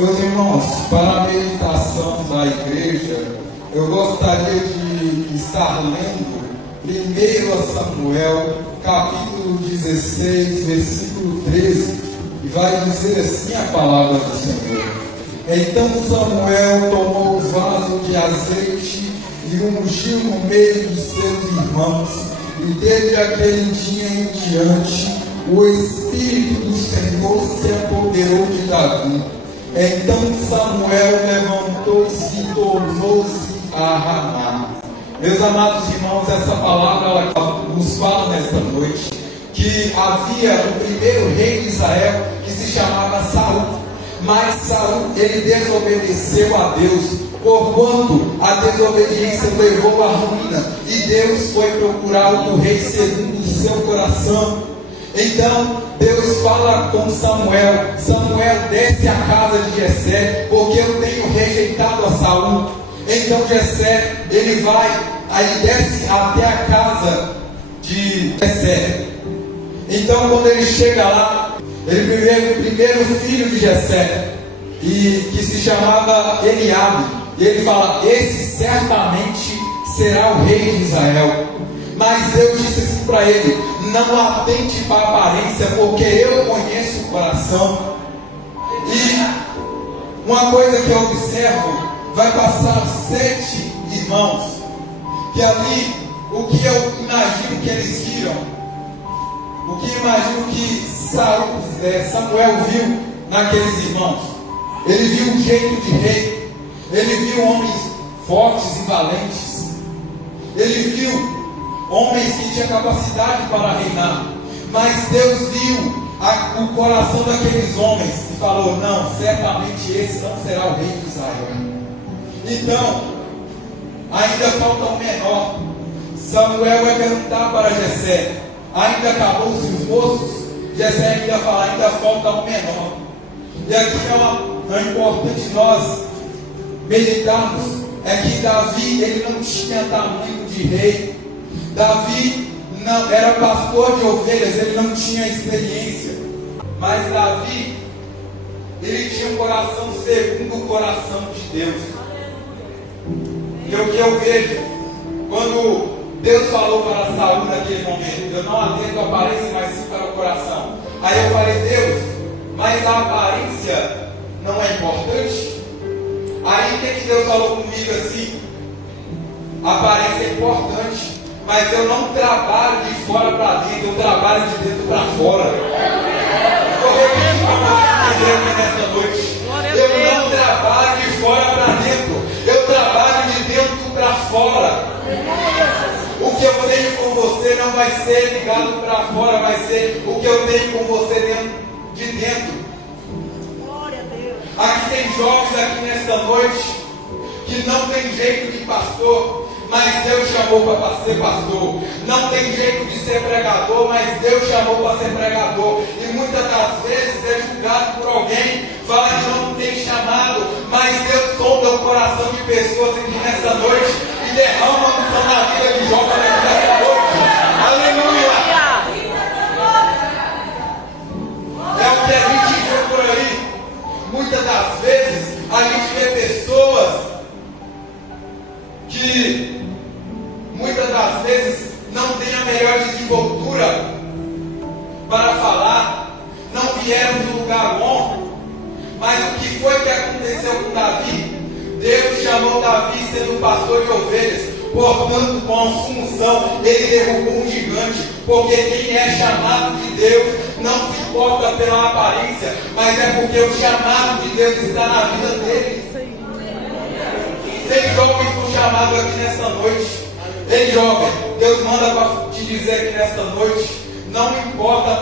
Meus irmãos, para a meditação da igreja, eu gostaria de estar lendo 1 Samuel, capítulo 16, versículo 13, e vai dizer assim a palavra do Senhor. Então Samuel tomou o vaso de azeite e o ungiu no meio dos seus irmãos, e desde aquele dia em diante, o Espírito do Senhor se apoderou de Davi. Então Samuel levantou-se e tornou-se a Ramá. Meus amados irmãos, essa palavra ela nos fala nesta noite que havia o primeiro rei de Israel que se chamava Saul. Mas Saul, ele desobedeceu a Deus, porquanto a desobediência levou à ruína, e Deus foi procurar o rei segundo o seu coração. Então Deus fala com Samuel: Samuel, desce à casa de Jessé, porque eu tenho rejeitado a Saul. Então Jessé, ele vai, aí desce até a casa de Jessé. Então quando ele chega lá, ele o primeiro filho de Jessé, e que se chamava Eliabe, e ele fala: esse certamente será o rei de Israel. Mas Deus disse assim para ele: não atente para a aparência, porque eu conheço o coração. E uma coisa que eu observo, vai passar 7 irmãos, que ali, o que eu imagino que eles viram, o que imagino que Samuel viu naqueles irmãos, ele viu um jeito de rei, ele viu homens fortes e valentes, ele viu homens que tinham capacidade para reinar. Mas Deus viu o coração daqueles homens e falou: não, certamente esse não será o rei de Israel. Então, ainda falta um menor. Samuel vai perguntar para Jessé: ainda acabou-se os moços? Jessé ainda fala: ainda falta um menor. E aqui é importante nós meditarmos, é que Davi, ele não tinha tamanho de rei. Davi não era pastor de ovelhas, ele não tinha experiência. Mas Davi, ele tinha um coração segundo o coração de Deus. E o que eu vejo, quando Deus falou para Saul naquele momento: eu não atento a aparência, mas sim para o coração. Aí eu falei: Deus, mas a aparência não é importante? Aí o que Deus falou comigo assim? A aparência é importante, mas eu não trabalho de fora para dentro, eu trabalho de dentro para fora. Vou repetir para você entender aqui nesta noite. Eu não trabalho de fora para dentro, eu trabalho de dentro para fora. O que eu tenho com você não vai ser ligado para fora, vai ser o que eu tenho com você dentro de dentro. Aqui tem jovens aqui nesta noite que não tem jeito de pastor, mas Deus chamou para ser pastor. Não tem jeito de ser pregador, mas Deus chamou para ser pregador. E muitas das vezes é julgado por alguém, fala que não tem chamado, mas Deus sonda o coração de pessoas aqui nessa noite e derrama a unção na vida de jovens aqui nessa noite. Aleluia! É o que a gente vê por aí. Muitas das vezes a gente vê pessoas que muitas das vezes não têm a melhor desenvoltura para falar, não vieram de um lugar bom. Mas o que foi que aconteceu com Davi? Deus chamou Davi sendo pastor de ovelhas, portanto com a unção ele derrubou um gigante, porque quem é chamado de Deus não se importa pela aparência, mas é porque o chamado de Deus está na vida dele. Tem jovens com chamado aqui nesta noite. Ei jovem, Deus manda para te dizer aqui nesta noite: não importa